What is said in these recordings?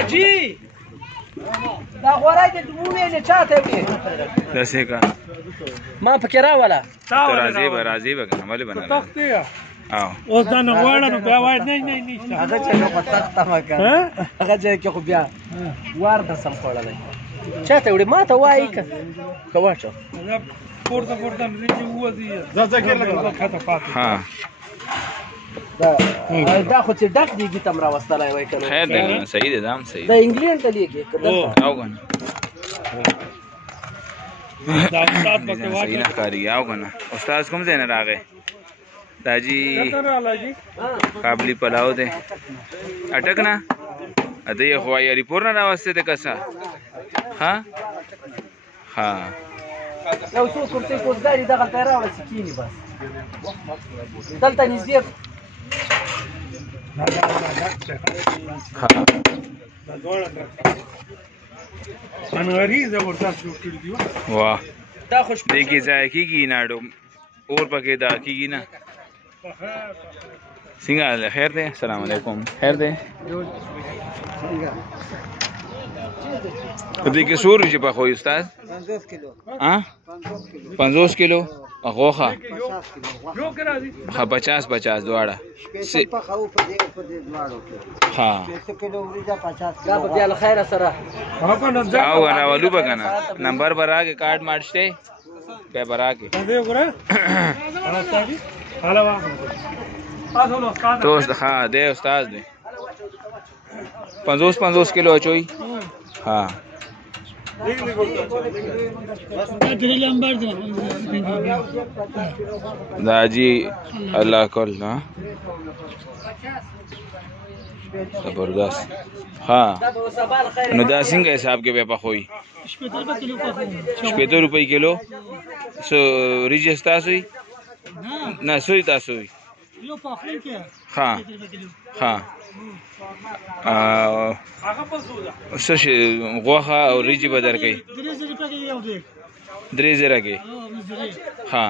اجي دا غوړای د وویل چاته وي دسې کا ما پکې راولا راځي به کنه مالي بنا تخت دی او اوس دا نه غواړه نو بیا وای نه نشته هغه چې په تخته ما کړ هغه چې خو بیا وار د سم خوړلای چاته وړي ما ته وایي که واچو پورته مې وځي ځکه لګا خاطه پات ها دا خو چې ډک دیږي تم راوستلای وای کنه خیر دی صحیح دی دام صحیح د انګلند ته لیږي او کنه دا استاد پکې صحیح واچي نه کاری او کنه استاد کوم ځای نه راغی داجی قابلی پلاو دی اٹک نه اته یې خو یې ریپورت نه راوسته ده کسا ها یو څو کرسي کوزګاری دغه ته راوړل سکینی بس دلته نږدې انواری زبردست جوړ کړی دی واه دا خوش دې کې ځای کېږي ناډو اور پکې دا کېږي نه څنګه خیر دی السلام علیکم خیر دی دې کې سور شي په خو استاد 50 کیلو ها 50 کیلو غوخه یو کرا دي ها 50 دواړه په خو په دې دواړو ها 100 کیلو وريجا 50 دا به ال خیر سره هغه نه او غنا ولو بکنه نمبر براګه کارت مارشته به براګه دې وګوره استاد حالا وا اصل استاد دوست ها دې استاد دې 50 کیلو چوي ها دا جی الله کول ها زبردست ها نو دا څنګه حساب کې به پخوي 80 روپۍ کیلو سو ریجستا سوی نه سوی تاسو یو پخلی کې ها سشي غوخه او ریجی بدر کوي 3000 کې ها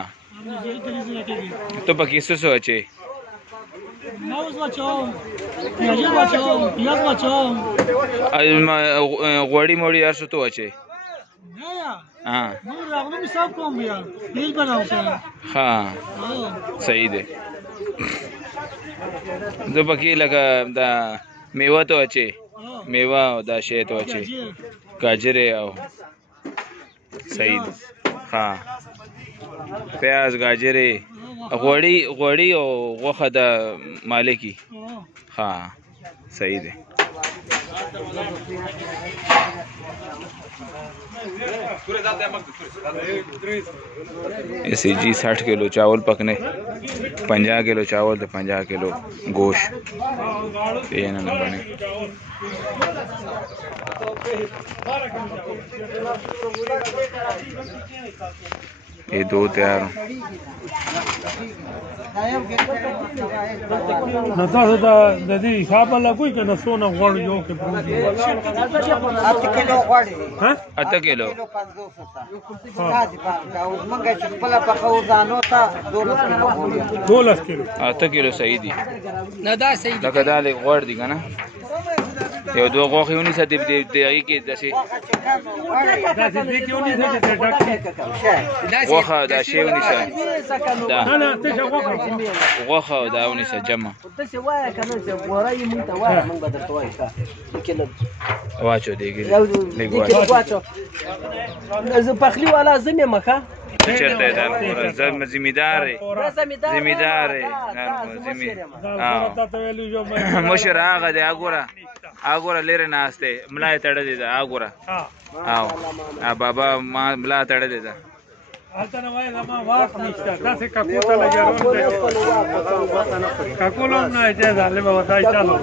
ته پکې څه سوچې موز واچوم پیاز واچوم غوړی موړی هر څه ته واچې ها نو راغلم حساب کوم بیا بیل بناو ها صحیح دی زه پکې لکه دا میوه ته واچې میوه او دا شی ته واچې گاجر او صحیح دی ها پیاز گاجر غوړی او غوخه د مالکی ها صحیح دی ایسی جی 60 کیلو چاول پکنے 50 کیلو چاول تو 50 کیلو گوشت یہ نہ بنے یہ دو تیار نو تاسو دا د دې حساب الله کوئی کنه سونه غوړ یو کې پروژه 8 کیلو غوړي ها 8 کیلو 500 او منګه چې خپل په خو ځانو ته 12 کیلو 8 کیلو صحیح دي نه دا صحیح لکه دا غوړ دي کنه یو دو غوخي ونی ساتي دې کې دسي دا دې کې ونی څه غوخه دا شی ونی ساتي دا نه ته غوخه دا ونی ساتي جمع ته څه وای کنه چې غوړای مونږ ته وای مونږ بدل توای ښه کله واچو دیګي واچو زه پخلی والا زمې مخه چرته دا زمیدار مشر هغه دی اګوره لري ناشته ملای تړلې ده اګوره او بابا ما ملا تړلې ده البته نو وای ما واخ نشته تاسو کاکوته لګیارون کاکولم نه اجازه ظالم وتاي چالو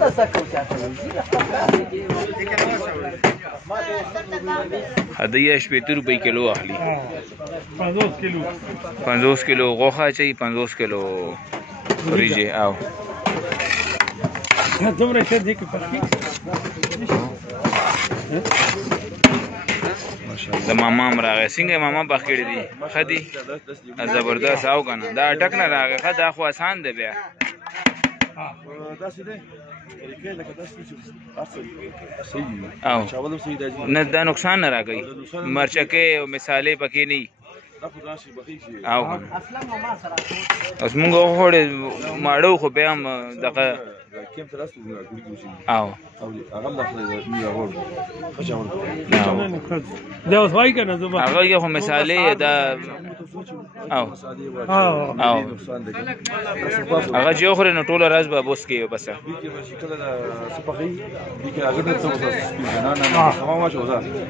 هدیه 80 روپۍ کیلو اخلي 50 کیلو غوخه چي 50 کیلو ریجه او دومره شه دي کې پخې د ماما راغی څنګه ماما پخېړې دي خدي زبردست او کنه دا ټک نه راغی خدا خو آسان دی بیا او نه دا نقصان نه راکوي مرچکې او مثالې پکې نه وي او اوس مونږ وخوړې ماړه خو بیا هم دغه او دا اوس وایي که نه زه به هغه یو خو مثالې دا او هغه چې وخورې نو ټوله ورځ به بوس کوي بس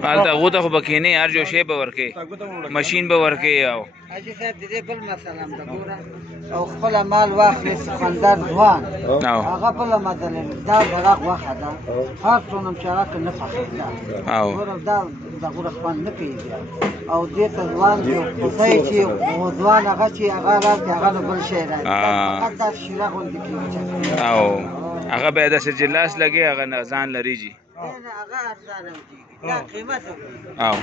هلته هغو ته خو به کښېنې هر یو شی به ورکوې مشین به ورکوې او حاجي صاحب د دې بل مسله هم ده ګوره او خپل مال واخلې سخندر ځوان هغه بله مسله دا دغه غوښه ده هر څومره چې هغه که نه پخېږي ګوره دا دغه خوند نه کوي بیا او دې ته ځوان چې خوځی چې ځوان هغه چې هغه راځي هغه نه بل شی راځي هغه دا شیره غوندې کېږي او هغه به داسې چې لاس لګې هغه نه ځان لرېږي هغه ارزانه کېږي دا قیمت او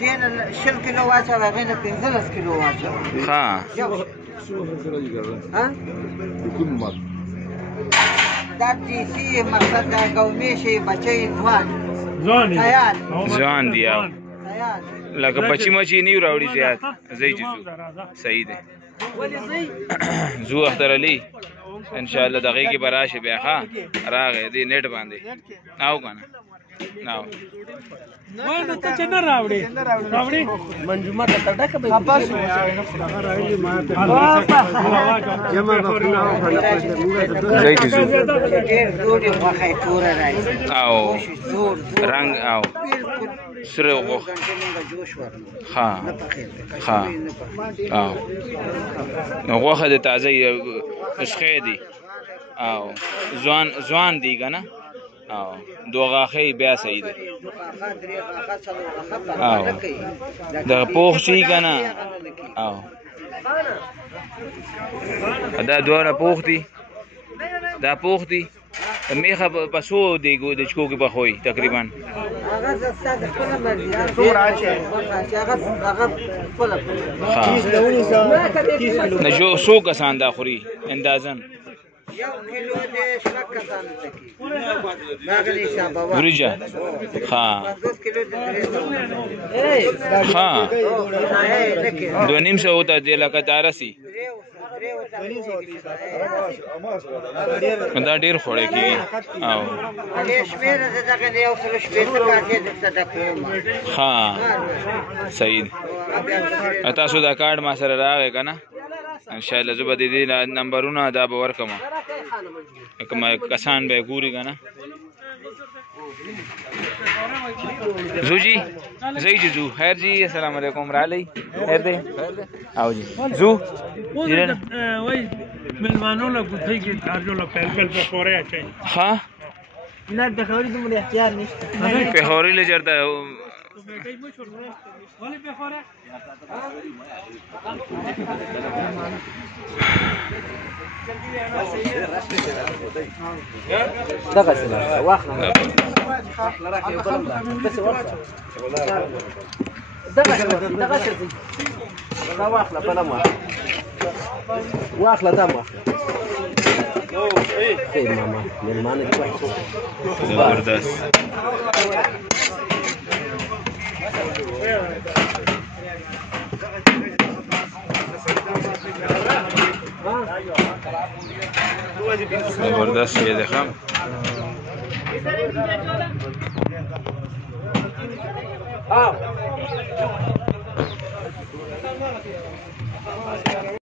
دې نه 20 کیلو واچوه هغې نه 15 کیلو واچوه ښه دا دیسی مقصد دا قومي شي بچی ځوان ځوان دي او لکه بچی مچی نه راوړي زیات زی چې صحیح دی زو اختر علي ان شاء الله دغه کې براشه بیا ښه راغې دې نیټ باندې او کنه نو وای ته چې نه راوړي منجومه ته ډکه به خپل جمع زی چې زو ډېر جوړې غوښه توره راځي او زور رنگ او سره غوښ ها ها او نو غوښه د تازه اسخې دي او ځوان دي کنه او دوغاخې بیا صحیح دی او دا پوخ شي کنه او دا دوه پوخ دي دا پوخ دي میخه پسو دی ګو د چکو کې بخوي تقریبا هغه زسته خپل مرزي هغه خپل نه جو سو کسان دا خوري اندازن 1 کیلو دې شپږ کسان تکي هغه حساب ورجه ها 2 کیلو دې ها 2.5 ہوتا دی لکه تارسي دا ډیر خوړې کیږي او شمیر دغه یو څل شپې ته کاټې د صدقه ها صحیح تاسو دا کارت ما سره راغی کنه ان شاء الله زه به دې نمبرونه دا به ورکم کوم کسان به ګوري کنه زو جی زئی جی زو خیر جی السلام علیکم را لئی خیر دی او جی زو وای ملمانو له کوټې کې تارجو له پهل په خورې اچي ها نه د خوري دومره احتیاط نشته په خوري له جرده ولی په خورې دغه څه واخله بس دغه څه دا واخله بل ما واخله دا ما اے ماما مهمان دې زبردست زبردست شی دی خام